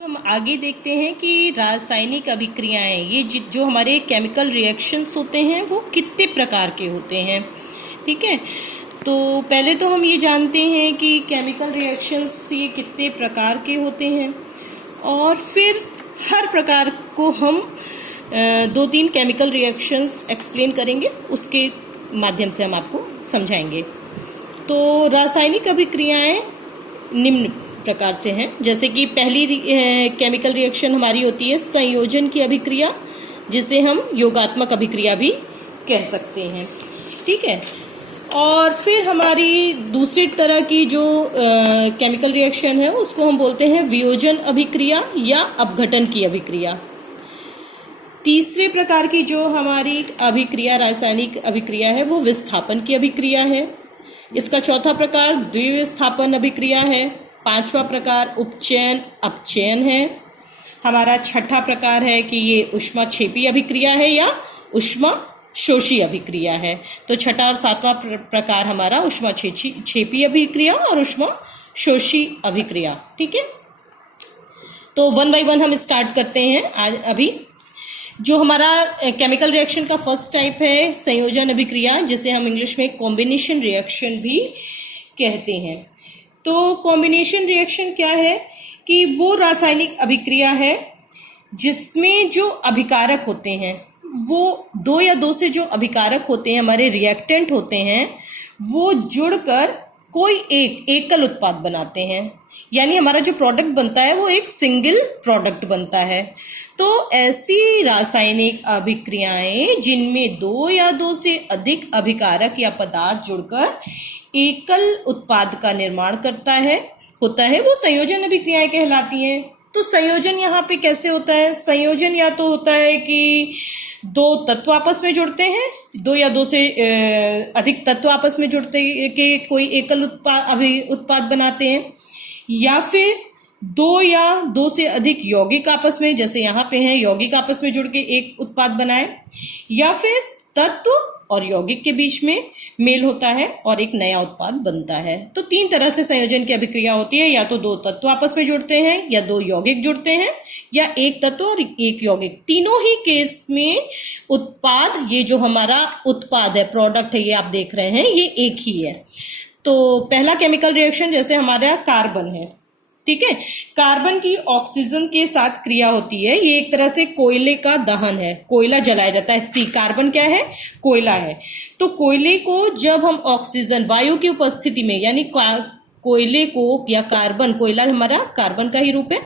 हम आगे देखते हैं कि रासायनिक अभिक्रियाएं ये जो हमारे केमिकल रिएक्शंस होते हैं वो कितने प्रकार के होते हैं। ठीक है, तो पहले तो हम ये जानते हैं कि केमिकल रिएक्शंस ये कितने प्रकार के होते हैं और फिर हर प्रकार को हम दो तीन केमिकल रिएक्शंस एक्सप्लेन करेंगे, उसके माध्यम से हम आपको समझाएंगे। तो रासायनिक अभिक्रियाएं निम्न प्रकार से हैं, जैसे कि पहली केमिकल रिएक्शन हमारी होती है संयोजन की अभिक्रिया, जिसे हम योगात्मक अभिक्रिया भी कह सकते हैं। ठीक है, और फिर हमारी दूसरी तरह की जो केमिकल रिएक्शन है उसको हम बोलते हैं वियोजन अभिक्रिया या अपघटन की अभिक्रिया। तीसरे प्रकार की जो हमारी अभिक्रिया रासायनिक अभिक्रिया है वो विस्थापन की अभिक्रिया है। इसका चौथा प्रकार द्विविस्थापन अभिक्रिया है। पांचवा प्रकार उपचयन अपचयन है। हमारा छठा प्रकार है कि ये ऊष्माक्षेपी अभिक्रिया है या ऊष्मा शोषी अभिक्रिया है। तो छठा और सातवां प्रकार हमारा ऊष्माक्षेपी अभिक्रिया और ऊष्मा शोषी अभिक्रिया। ठीक है, तो वन बाय वन हम स्टार्ट करते हैं आज। अभी जो हमारा केमिकल रिएक्शन का फर्स्ट टाइप है संयोजन अभिक्रिया, जिसे हम इंग्लिश में कॉम्बिनेशन रिएक्शन भी कहते हैं। तो कॉम्बिनेशन रिएक्शन क्या है कि वो रासायनिक अभिक्रिया है जिसमें जो अभिकारक होते हैं वो दो या दो से जो अभिकारक होते हैं, हमारे रिएक्टेंट होते हैं, वो जुड़कर कोई एक एकल उत्पाद बनाते हैं। यानी हमारा जो प्रोडक्ट बनता है वो एक सिंगल प्रोडक्ट बनता है। तो ऐसी रासायनिक अभिक्रियाएं जिनमें दो या दो से अधिक अभिकारक या पदार्थ जुड़कर एकल उत्पाद का निर्माण होता है वो संयोजन अभिक्रियाएं कहलाती हैं। तो संयोजन यहाँ पे कैसे होता है? संयोजन या तो होता है कि दो तत्व आपस में जुड़ते हैं, दो या दो से अधिक तत्व आपस में जुड़ते के कोई एकल उत्पाद बनाते हैं, या फिर दो या दो से अधिक यौगिक आपस में, जैसे यहाँ पे हैं यौगिक आपस में जुड़ के एक उत्पाद बनाए, या फिर तत्व और यौगिक के बीच में मेल होता है और एक नया उत्पाद बनता है। तो तीन तरह से संयोजन की अभिक्रिया होती है, या तो दो तत्व आपस में जुड़ते हैं, या दो यौगिक जुड़ते हैं, या एक तत्व और एक यौगिक। तीनों ही केस में उत्पाद, ये जो हमारा उत्पाद है, प्रोडक्ट है, ये आप देख रहे हैं, ये एक ही है। तो पहला केमिकल रिएक्शन जैसे हमारा कार्बन है। ठीक है, कार्बन की ऑक्सीजन के साथ क्रिया होती है। ये एक तरह से कोयले का दहन है, कोयला जलाया जाता है। सी कार्बन क्या है? कोयला है। तो कोयले को जब हम ऑक्सीजन वायु की उपस्थिति में, यानी कोयले को या कार्बन, कोयला हमारा कार्बन का ही रूप है,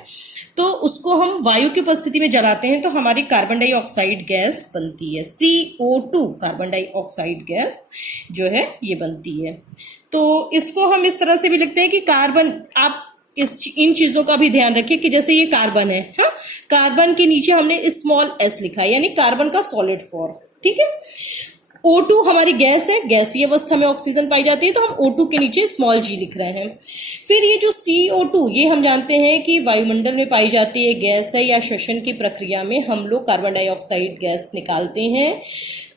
तो उसको हम वायु की उपस्थिति में जलाते हैं तो हमारी कार्बन डाइऑक्साइड गैस बनती है। CO2 कार्बन डाइऑक्साइड गैस जो है ये बनती है। तो इसको हम इस तरह से भी लिखते हैं कि कार्बन, आप इन चीजों का भी ध्यान रखिए कि जैसे ये कार्बन है, हाँ, कार्बन के नीचे हमने स्मॉल s लिखा है, यानी कार्बन का सॉलिड फॉर्म। ठीक है, O2 हमारी गैस है, गैसीय अवस्था में ऑक्सीजन पाई जाती है, तो हम O2 के नीचे स्मॉल g लिख रहे हैं। फिर ये जो CO2, ये हम जानते हैं कि वायुमंडल में पाई जाती है गैस है, या श्वसन की प्रक्रिया में हम लोग कार्बन डाइऑक्साइड गैस निकालते हैं,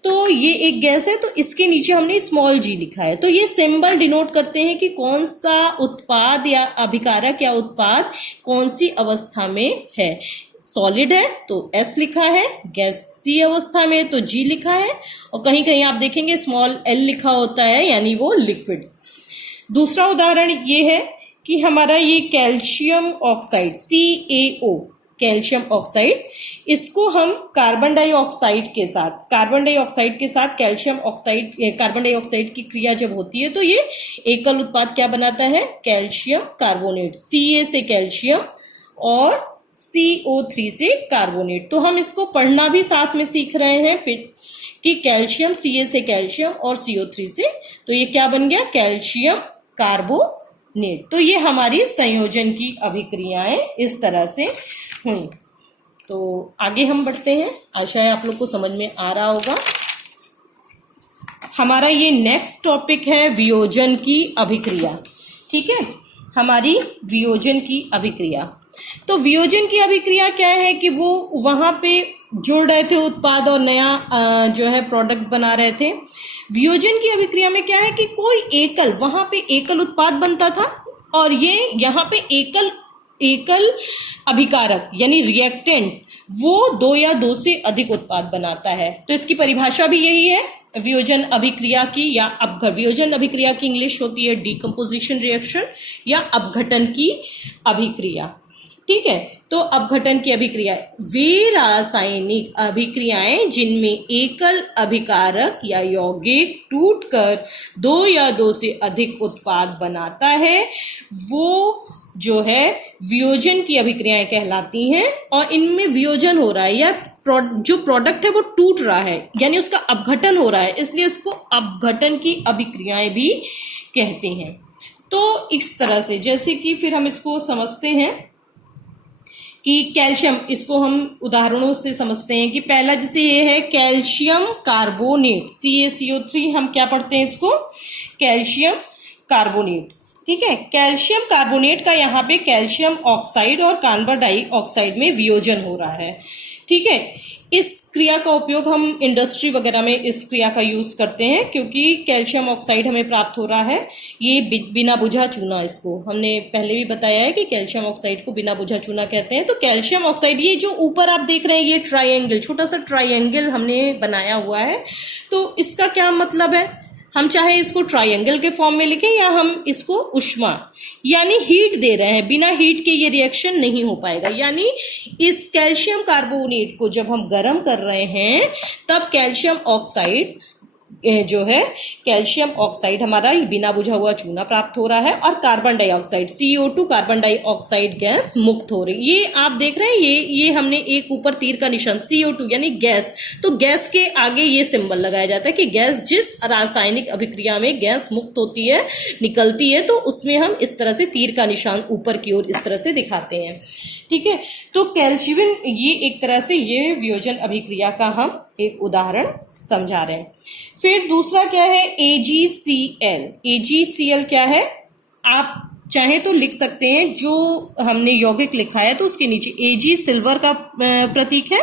तो ये एक गैस है, तो इसके नीचे हमने स्मॉल g लिखा है। तो ये सिंबल डिनोट करते हैं कि कौन सा उत्पाद या अभिकारक या उत्पाद कौन सी अवस्था में है। सॉलिड है तो S लिखा है, गैसीय अवस्था में तो G लिखा है, और कहीं कहीं आप देखेंगे स्मॉल l लिखा होता है, यानी वो लिक्विड। दूसरा उदाहरण ये है कि हमारा ये calcium oxide CaO, calcium oxide, इसको हम कार्बन डाइऑक्साइड के साथ कैल्शियम ऑक्साइड, कार्बन डाइऑक्साइड की क्रिया जब होती है तो ये एकल उत्पाद क्या बनाता है? Calcium carbonate. Ca से कैल्शियम और CO3 से कार्बोनेट। तो हम इसको पढ़ना भी साथ में सीख रहे हैं कि कैल्शियम Ca से कैल्शियम और CO3 से, तो ये क्या बन गया? Calcium carbonate. तो ये हमारी संयोजन की अभिक्रियाएं इस तरह से हुई। तो आगे हम बढ़ते हैं, आशा है आप लोग को समझ में आ रहा होगा। हमारा ये नेक्स्ट टॉपिक है वियोजन की अभिक्रिया। ठीक है, हमारी वियोजन की अभिक्रिया। तो वियोजन की अभिक्रिया क्या है कि वो वहां पे जुड़ रहे थे उत्पाद और नया जो है प्रोडक्ट बना रहे थे। वियोजन की अभिक्रिया में क्या है कि कोई एकल, वहां पे एकल उत्पाद बनता था और ये यहाँ पे एकल एकल अभिकारक यानी रिएक्टेंट वो 2 या 2 से अधिक उत्पाद बनाता है। तो इसकी परिभाषा भी यही है वियोजन अभिक्रिया की, या वियोजन अभिक्रिया की इंग्लिश होती है डीकम्पोजिशन रिएक्शन या अपघटन की अभिक्रिया। ठीक है, तो अपघटन की अभिक्रिया वे रासायनिक अभिक्रियाएं जिनमें एकल अभिकारक या यौगिक टूटकर 2 या 2 से अधिक उत्पाद बनाता है, वो जो है वियोजन की अभिक्रियाएं कहलाती हैं। और इनमें वियोजन हो रहा है या जो प्रोडक्ट है वो टूट रहा है, यानी उसका अपघटन हो रहा है, इसलिए इसको अपघटन की अभिक्रियाएं भी कहते हैं। तो इस तरह से, जैसे कि फिर हम इसको समझते हैं कि कैल्शियम, इसको हम उदाहरणों से समझते हैं कि पहला जैसे ये है कैल्शियम कार्बोनेट, CaCO3, हम क्या पढ़ते हैं इसको, कैल्शियम कार्बोनेट। ठीक है, कैल्शियम कार्बोनेट का यहाँ पे कैल्शियम ऑक्साइड और कार्बन डाइऑक्साइड में वियोजन हो रहा है। ठीक है, इस क्रिया का उपयोग हम इंडस्ट्री वगैरह में इस क्रिया का यूज करते हैं, क्योंकि कैल्शियम ऑक्साइड हमें प्राप्त हो रहा है, ये बिना बुझा चूना, इसको हमने पहले भी बताया है कि कैल्शियम ऑक्साइड को बिना बुझा चूना कहते हैं। तो कैल्शियम ऑक्साइड, ये जो ऊपर आप देख रहे हैं ये ट्राइंगल, छोटा सा ट्राइंगल हमने बनाया हुआ है, तो इसका क्या मतलब है, हम चाहे इसको ट्राइंगल के फॉर्म में लिखें या हम इसको उष्मा यानी हीट दे रहे हैं, बिना हीट के ये रिएक्शन नहीं हो पाएगा। यानी इस कैल्शियम कार्बोनेट को जब हम गर्म कर रहे हैं तब कैल्शियम ऑक्साइड जो है, कैल्शियम ऑक्साइड हमारा बिना बुझा हुआ चूना प्राप्त हो रहा है और carbon dioxide CO2 carbon dioxide gas मुक्त हो रही। ये आप देख रहे हैं, ये हमने एक ऊपर तीर का निशान CO2 यानी गैस, तो गैस के आगे ये सिंबल लगाया जाता है कि गैस, जिस रासायनिक अभिक्रिया में गैस मुक्त होती है, निकलती है, तो उसमें हम इस तरह से तीर का निशान ऊपर की ओर इस तरह से दिखाते हैं। ठीक है, तो कैल्शियम, ये एक तरह से ये वियोजन अभिक्रिया का हम एक उदाहरण समझा रहे हैं। फिर दूसरा क्या है, AgCl। AgCl क्या है, आप चाहे तो लिख सकते हैं, जो हमने यौगिक लिखा है तो उसके नीचे Ag सिल्वर का प्रतीक है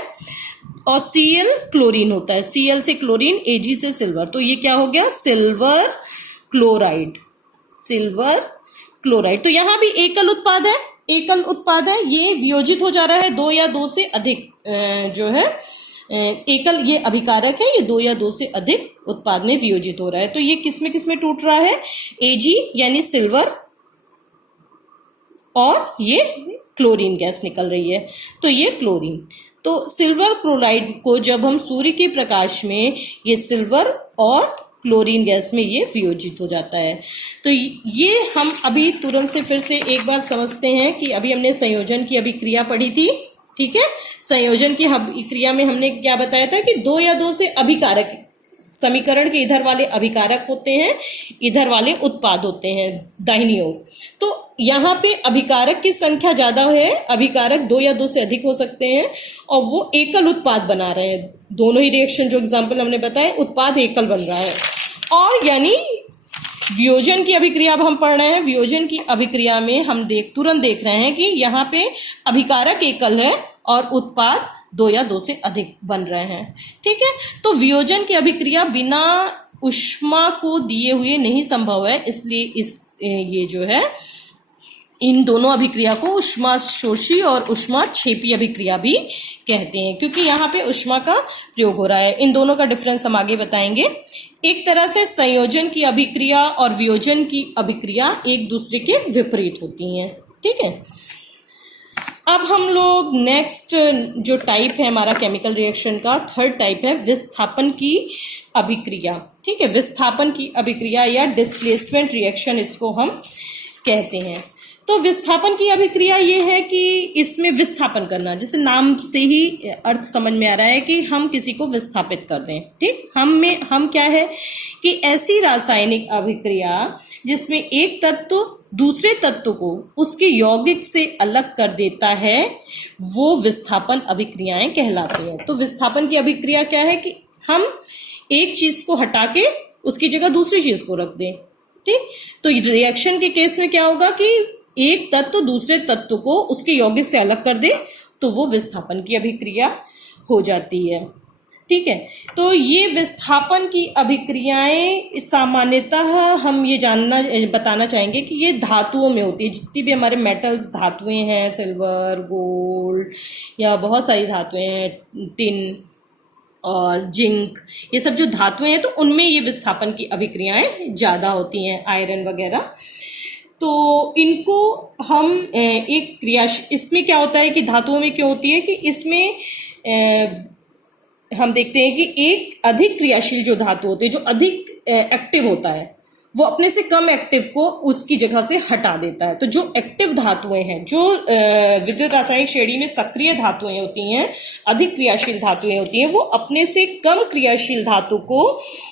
और Cl क्लोरीन होता है, Cl से क्लोरीन, Ag से सिल्वर, तो ये क्या हो गया, सिल्वर क्लोराइड, सिल्वर क्लोराइड। तो यहां भी एकल उत्पाद है, एकल उत्पाद है, ये वियोजित हो जा रहा है 2 या 2 से अधिक जो है एकल, ये अभिकारक है, ये 2 या 2 से अधिक उत्पाद में वियोजित हो रहा है। तो ये किसमें टूट रहा है, Ag यानी सिल्वर, और ये क्लोरीन गैस निकल रही है, तो ये क्लोरीन। तो सिल्वर क्लोराइड को जब हम सूर्य के प्रकाश में, ये सिल्वर और क्लोरीन गैस में ये वियोजित हो जाता है। तो ये हम अभी तुरंत से फिर से एक बार समझते हैं कि अभी हमने संयोजन की अभिक्रिया पढ़ी थी। ठीक है, संयोजन की अभिक्रिया में हमने क्या बताया था कि 2 या 2 से अभिकारक, समीकरण के इधर वाले अभिकारक होते हैं, इधर वाले उत्पाद होते हैं दाहिनी ओर। तो यहाँ पे अभिकारक की संख्या ज्यादा है, अभिकारक 2 या 2 से अधिक हो सकते हैं और वो एकल उत्पाद बना रहे हैं। दोनों ही रिएक्शन जो एग्जाम्पल हमने बताए, उत्पाद एकल बन रहा है। और यानी वियोजन की अभिक्रिया अब हम पढ़ रहे हैं, वियोजन की अभिक्रिया में हम तुरंत देख रहे हैं कि यहाँ पे अभिकारक एकल है और उत्पाद 2 या 2 से अधिक बन रहे हैं। ठीक है, तो वियोजन की अभिक्रिया बिना ऊष्मा को दिए हुए नहीं संभव है, इसलिए ये जो है, इन दोनों अभिक्रिया को ऊष्मा शोषी और ऊष्मा क्षेपी अभिक्रिया भी कहते हैं, क्योंकि यहाँ पे ऊष्मा का प्रयोग हो रहा है। इन दोनों का डिफरेंस हम आगे बताएंगे। एक तरह से संयोजन की अभिक्रिया और वियोजन की अभिक्रिया एक दूसरे के विपरीत होती हैं। ठीक है, अब हम लोग नेक्स्ट जो टाइप है हमारा केमिकल रिएक्शन का, थर्ड टाइप है विस्थापन की अभिक्रिया। ठीक है, विस्थापन की अभिक्रिया या डिस्प्लेसमेंट रिएक्शन इसको हम कहते हैं। तो विस्थापन की अभिक्रिया ये है कि इसमें विस्थापन करना, जैसे नाम से ही अर्थ समझ में आ रहा है कि हम किसी को विस्थापित कर दें। ठीक, हम क्या है कि ऐसी रासायनिक अभिक्रिया जिसमें एक तत्व दूसरे तत्व को उसके यौगिक से अलग कर देता है, वो विस्थापन अभिक्रियाएं कहलाती हैं। तो विस्थापन की अभिक्रिया क्या है कि हम एक चीज को हटा के उसकी जगह दूसरी चीज को रख दें। ठीक, तो रिएक्शन के केस में क्या होगा कि एक तत्व दूसरे तत्व को उसके यौगिक से अलग कर दे, तो वो विस्थापन की अभिक्रिया हो जाती है। ठीक है। तो ये विस्थापन की अभिक्रियाएं सामान्यतः हम ये बताना चाहेंगे कि ये धातुओं में होती है। जितनी भी हमारे मेटल्स धातुएं हैं, सिल्वर, गोल्ड या बहुत सारी धातुएं हैं, टिन और जिंक, ये सब जो धातुएं हैं तो उनमें ये विस्थापन की अभिक्रियाएं ज़्यादा होती हैं, आयरन वगैरह। तो इनको हम एक इसमें क्या होता है कि धातुओं में क्यों होती है कि इसमें हम देखते हैं कि एक अधिक क्रियाशील जो धातु होते हैं, जो अधिक एक्टिव होता है, वो अपने से कम एक्टिव को उसकी जगह से हटा देता है। तो जो एक्टिव धातुएं हैं, जो विद्युत रासायनिक श्रेणी में सक्रिय धातुएं होती हैं, अधिक क्रियाशील धातुएं होती हैं, वो अपने से कम क्रियाशील धातु को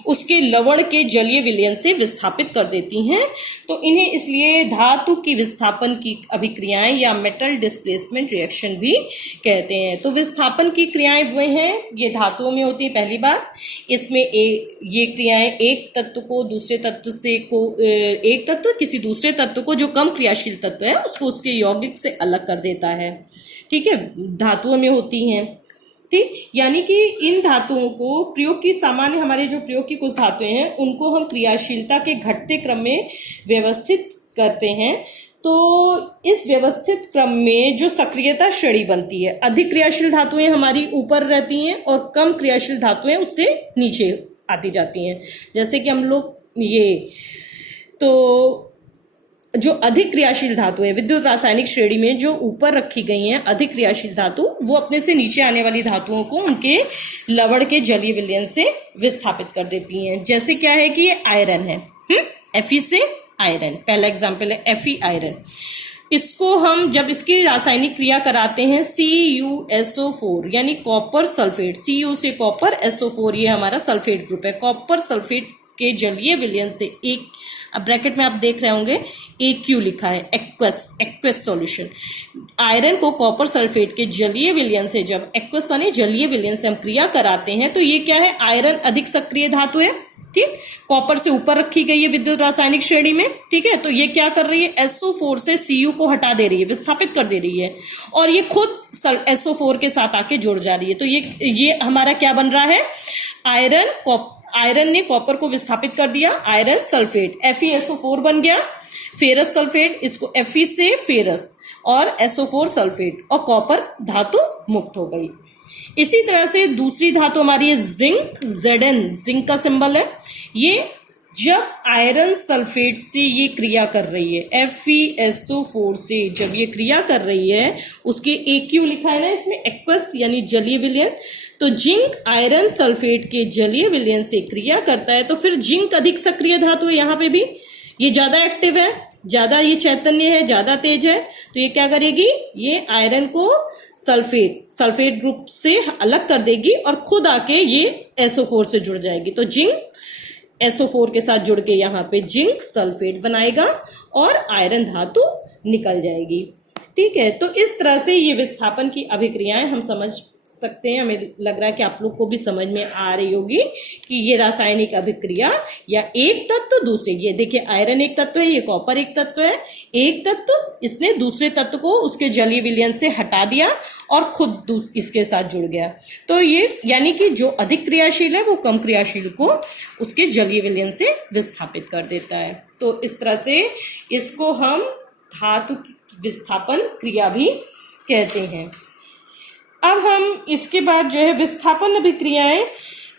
उसके लवण के जलीय विलयन से विस्थापित कर देती हैं। तो इन्हें इसलिए धातु की विस्थापन की अभिक्रियाएं या मेटल डिस्प्लेसमेंट रिएक्शन भी कहते हैं। तो विस्थापन की क्रियाएं वो हैं, ये धातुओं में होती है। पहली बात, इसमें ये क्रियाएं एक तत्व को दूसरे तत्व से एक तत्व किसी दूसरे तत्व को, जो कम क्रियाशील तत्व है, उसको उसके यौगिक से अलग कर देता है। ठीक है, धातुओं में होती हैं। ठीक, यानी कि इन धातुओं को प्रयोग की सामान्य, हमारे जो प्रयोग की कुछ धातुएं हैं उनको हम क्रियाशीलता के घटते क्रम में व्यवस्थित करते हैं। तो इस व्यवस्थित क्रम में जो सक्रियता श्रेणी बनती है, अधिक क्रियाशील धातुएं हमारी ऊपर रहती हैं और कम क्रियाशील धातुएं उससे नीचे आती जाती हैं। जैसे कि हम लोग तो जो अधिक क्रियाशील धातु है विद्युत रासायनिक श्रेणी में जो ऊपर रखी गई हैं, अधिक क्रियाशील धातु, वो अपने से नीचे आने वाली धातुओं को उनके लवण के जलीय विलयन से विस्थापित कर देती हैं। जैसे क्या है कि ये आयरन है, Fe से आयरन, पहला एग्जाम्पल है Fe आयरन। इसको हम जब इसकी रासायनिक क्रिया कराते हैं CuSO4 यानी कॉपर सल्फेट, Cu से कॉपर, SO4 ये हमारा सल्फेट ग्रुप है। कॉपर सल्फेट के जलीय विलयन से एक, अब ब्रैकेट में आप देख रहे होंगे AQ लिखा है, एक्वस सॉल्यूशन। आयरन को कॉपर सल्फेट के जलीय विलयन से, जब एक्वस यानी जलीय विलयन से हम क्रिया कराते हैं तो ये क्या है, आयरन अधिक सक्रिय धातु है। ठीक, कॉपर से ऊपर रखी गई है विद्युत रासायनिक श्रेणी में। ठीक है, तो ये क्या कर रही है, SO4 से Cu को हटा दे रही है, विस्थापित कर दे रही है, और ये खुद SO4 के साथ आके जुड़ जा रही है। तो ये हमारा क्या बन रहा है, आयरन ने कॉपर को विस्थापित कर दिया, आयरन सल्फेट, FeSO4 बन गया। फेरस सल्फेट, इसको Fe से फेरस और SO4 सल्फेट, और कॉपर धातु मुक्त हो गई। इसी तरह से दूसरी धातु हमारी है जिंक, Zn, जिंक का सिंबल है। ये जब आयरन सल्फेट से ये क्रिया कर रही है, FeSO4 से जब ये क्रिया कर रही है, उसके AQ लिखा है ना इसमें, एक्वस यानी जलीय विलयन। तो जिंक आयरन सल्फेट के जलीय विलयन से क्रिया करता है, तो फिर जिंक अधिक सक्रिय धातु है, यहाँ पे भी ये ज्यादा एक्टिव है, ज्यादा ये चैतन्य है, ज्यादा तेज है। तो ये क्या करेगी, ये आयरन को सल्फेट ग्रुप से अलग कर देगी और खुद आके ये SO4 से जुड़ जाएगी। तो जिंक SO4 के साथ जुड़ के यहाँ पे जिंक सल्फेट बनाएगा और आयरन धातु निकल जाएगी। ठीक है, तो इस तरह से ये विस्थापन की अभिक्रियाएं हम समझ सकते हैं। हमें लग रहा है कि आप लोग को भी समझ में आ रही होगी कि ये रासायनिक अभिक्रिया या एक तत्व दूसरे, ये देखिए आयरन एक तत्व है, ये कॉपर एक तत्व है, एक तत्व इसने दूसरे तत्व को उसके जलीय विलयन से हटा दिया और खुद इसके साथ जुड़ गया। तो ये यानी कि जो अधिक क्रियाशील है वो कम क्रियाशील को उसके जलीय विलयन से विस्थापित कर देता है। तो इस तरह से इसको हम धातु विस्थापन क्रिया भी कहते हैं। अब हम इसके बाद जो है विस्थापन अभिक्रियाएं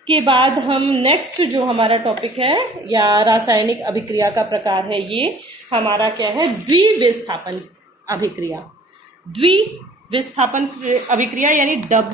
के बाद हम नेक्स्ट जो हमारा टॉपिक है या रासायनिक अभिक्रिया का प्रकार है, ये हमारा क्या है, द्विविस्थापन अभिक्रिया। द्विविस्थापन अभिक्रिया यानी डबल